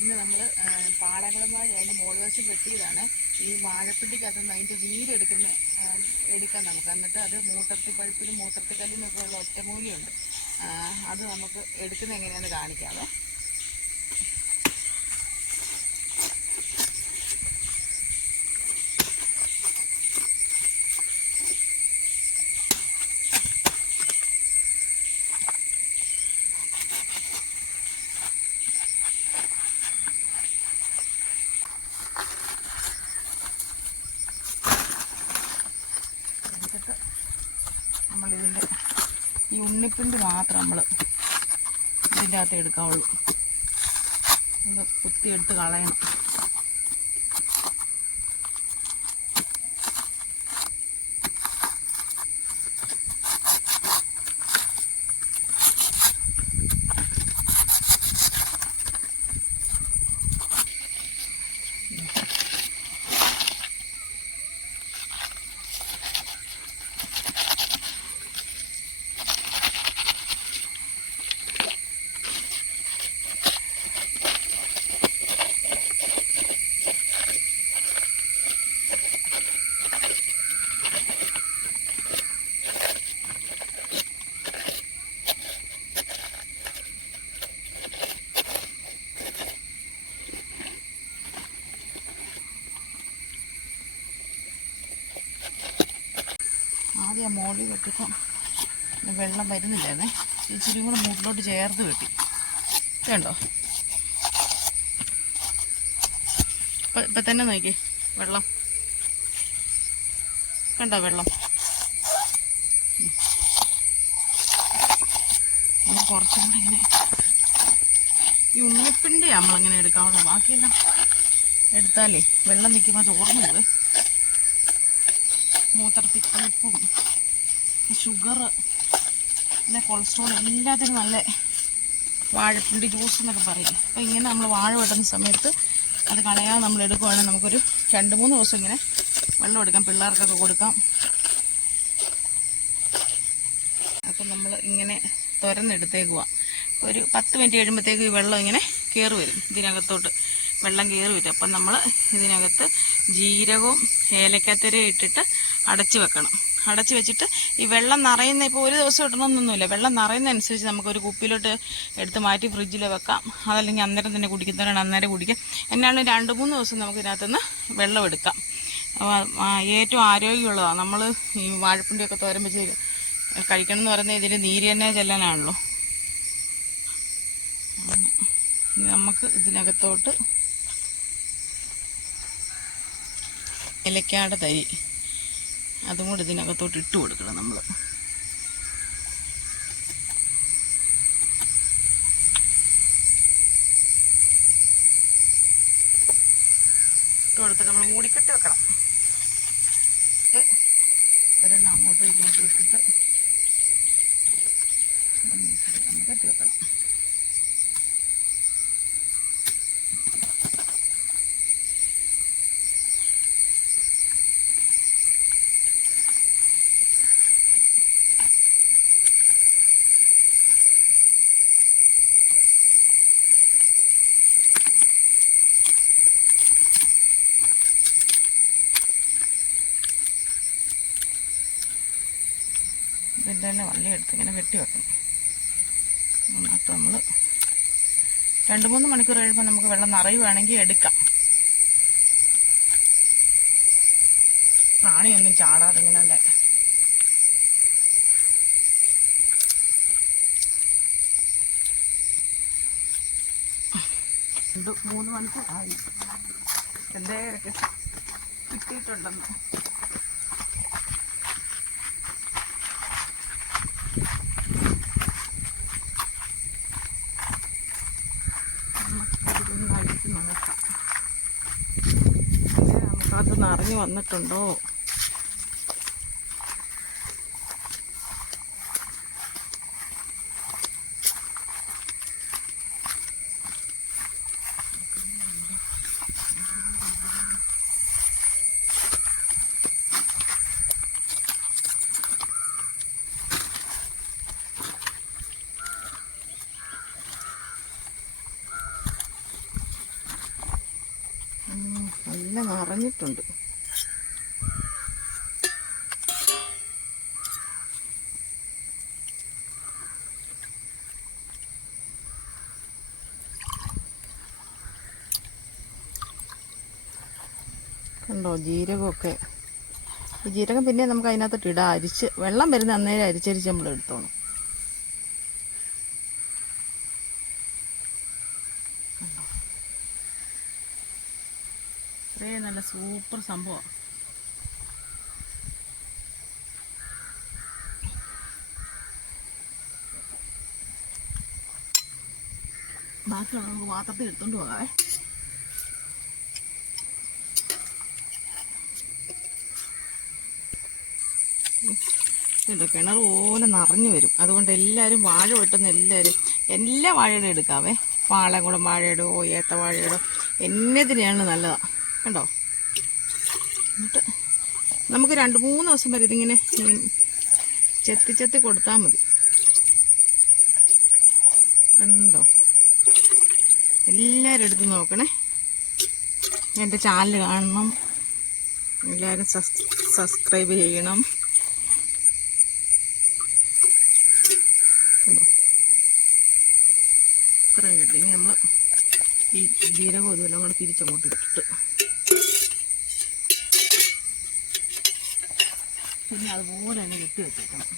ഇന്ന് നമ്മൾ പാടകളുമായി അതിന്റെ മോൾവശം വെട്ടിയതാണ്. ഈ വാഴപ്പിണ്ടിക്കകത്ത് നിന്ന് അതിന്റെ നീരെടുക്കുന്ന എടുക്കാം നമുക്ക്. എന്നിട്ട് അത് മൂത്രത്തി പഴുപ്പിലും മൂത്രത്തി കല്ലിനൊക്കെ ഉള്ള ഒറ്റമൂലിയുണ്ട് അത് നമുക്ക് എടുക്കുന്ന എങ്ങനെയാണെന്ന് കാണിക്കാമേ ഉണ്ണിപ്പിണ്ടി മാത്രം നമ്മൾ ഇതിന്റെ അകത്ത് എടുക്കാവുള്ളൂ. കുത്തിയെടുത്ത് കളയണം. ആദ്യം മോളിൽ വെട്ടിപ്പം വെള്ളം വരുന്നില്ലായിരുന്നേ. ഇച്ചിരി കൂടെ മുകളിലോട്ട് ചേർത്ത് വെട്ടി. കണ്ടോ ഇപ്പം തന്നെ നോക്കി. വെള്ളം. കണ്ടോ വെള്ളം. കുറച്ചും ഇങ്ങനെ ഈ ഉണ്ണിപ്പിന്റെ നമ്മളിങ്ങനെ എടുക്കാവുള്ളൂ. ബാക്കിയെല്ലാം എടുത്താലേ വെള്ളം നിൽക്കുമ്പോൾ ചോർന്നു പോകും മൂത്രത്തിൽ കൊഴുപ്പും ഷുഗർ പിന്നെ കൊളസ്ട്രോൾ എല്ലാത്തിനും നല്ല വാഴപ്പിണ്ടി ജ്യൂസ് എന്നൊക്കെ പറയും. അപ്പോൾ ഇങ്ങനെ നമ്മൾ വാഴ വെട്ടുന്ന സമയത്ത് അത് കളയാതെ നമ്മൾ എടുക്കുവാണെങ്കിൽ നമുക്കൊരു രണ്ട് മൂന്ന് ദിവസം ഇങ്ങനെ വെള്ളം എടുക്കാം. പിള്ളേർക്കൊക്കെ കൊടുക്കാം. അപ്പം നമ്മൾ ഇങ്ങനെ തുരന്നെടുത്തേക്കുക ഒരു പത്ത് മിനിറ്റ് കഴിയുമ്പോഴത്തേക്ക് ഈ വെള്ളം ഇങ്ങനെ കയറി വരും ഇതിനകത്തോട്ട്. വെള്ളം കയറി വരും. അപ്പം നമ്മൾ ഇതിനകത്ത് ജീരകവും ഏലക്കത്തിരയും ഇട്ടിട്ട് അടച്ചു വെക്കണം. അടച്ചു വെച്ചിട്ട് ഈ വെള്ളം നിറയുന്ന ഇപ്പോൾ ഒരു ദിവസം ഇടണമെന്നൊന്നുമില്ല വെള്ളം നിറയുന്നതനുസരിച്ച് നമുക്കൊരു കുപ്പിയിലോട്ട് എടുത്ത് മാറ്റി ഫ്രിഡ്ജിൽ വെക്കാം. അതല്ലെങ്കിൽ അന്നേരം തന്നെ കുടിക്കുന്നവരാണ് അന്നേരം കുടിക്കാം എന്നാലും രണ്ട് മൂന്ന് ദിവസം നമുക്ക് ഇതിനകത്തുനിന്ന് വെള്ളം എടുക്കാം. ഏറ്റവും ആരോഗ്യമുള്ളതാണ്. നമ്മൾ ഈ വാഴപ്പിണ്ടിയൊക്കെ തോരൻ വെച്ച് കഴിക്കണം എന്ന് പറയുന്നത് ഇതിന് നീര് തന്നെ ചെല്ലാനാണല്ലോ. നമുക്ക് ഇതിനകത്തോട്ട് ഇലക്കാട് തരി. അതും കൂടി ഇതിനകത്തോട്ട് ഇട്ട് കൊടുക്കണം നമ്മൾ ഇട്ട് കൊടുത്തിട്ട് നമ്മൾ മൂടിക്കെട്ടി വെക്കണം. ഇട്ട് ഒരെണ്ണം അങ്ങോട്ടും ഇങ്ങോട്ടും ഇട്ടിട്ട് കെട്ടി വെക്കണം. ഇതിന്റെ തന്നെ വള്ളി എടുത്ത് ഇങ്ങനെ കെട്ടി വെക്കണം അതിനകത്ത് നമ്മൾ രണ്ട് മൂന്ന് മണിക്കൂർ കഴിയുമ്പോൾ നമുക്ക് വെള്ളം നിറയുവാണെങ്കിൽ എടുക്കാം. പ്രാണിയൊന്നും ചാടാതെ ഇങ്ങനെ രണ്ട് മൂന്ന് മണിക്കൂർ ആയി. എന്തേ കിട്ടിയിട്ടുണ്ടെന്ന്. ഇറങ്ങി വന്നിട്ടുണ്ടോ? നല്ല നിറഞ്ഞിട്ടുണ്ട്. കണ്ടോ ജീരകമൊക്കെ. ഈ ജീരകം പിന്നെ നമുക്ക് അതിനകത്തോട്ട് ഇടാം. അരിച്ച് വെള്ളം വരുന്ന അന്നേരം അരിച്ചരിച്ച് നമ്മൾ എടുത്തോണം? ഇത്രയും നല്ല സൂപ്പർ സംഭവം. ബാക്കിയുള്ള നമുക്ക് പാത്രത്തിൽ എടുത്തോണ്ട് പോകാവേ. ഇതുണ്ട് കിണർ പോലെ നിറഞ്ഞു വരും. അതുകൊണ്ട് എല്ലാവരും വാഴ വെട്ടുന്ന എല്ലാവരും എല്ലാ വാഴയുടെ എടുക്കാവേ. പാളകുളം വാഴയിടോ ഏത്ത വാഴയുടെ. എന്നതിനെയാണ് നല്ലതാണ് കണ്ടോ? എന്നിട്ട് നമുക്ക് രണ്ട് മൂന്ന് ദിവസം വരെ ഇതിങ്ങനെ ചെത്തി ചെത്തി കൊടുത്താൽ മതി. കണ്ടോ? എല്ലാവരും എടുത്ത് നോക്കണേ. എന്റെ ചാനൽ കാണണം. എല്ലാവരും സബ്സ്ക്രൈബ് ചെയ്യണം കണ്ടോ ഇത്രയും കിട്ടി ഇനി നമ്മൾ ഈ ജീരകം ഇതെല്ലാം കൂടെ തിരിച്ചങ്ങോട്ട് ഇട്ടിട്ട് പിന്നെ അതുപോലെ തന്നെ ഇട്ട് വെച്ചേക്കണം.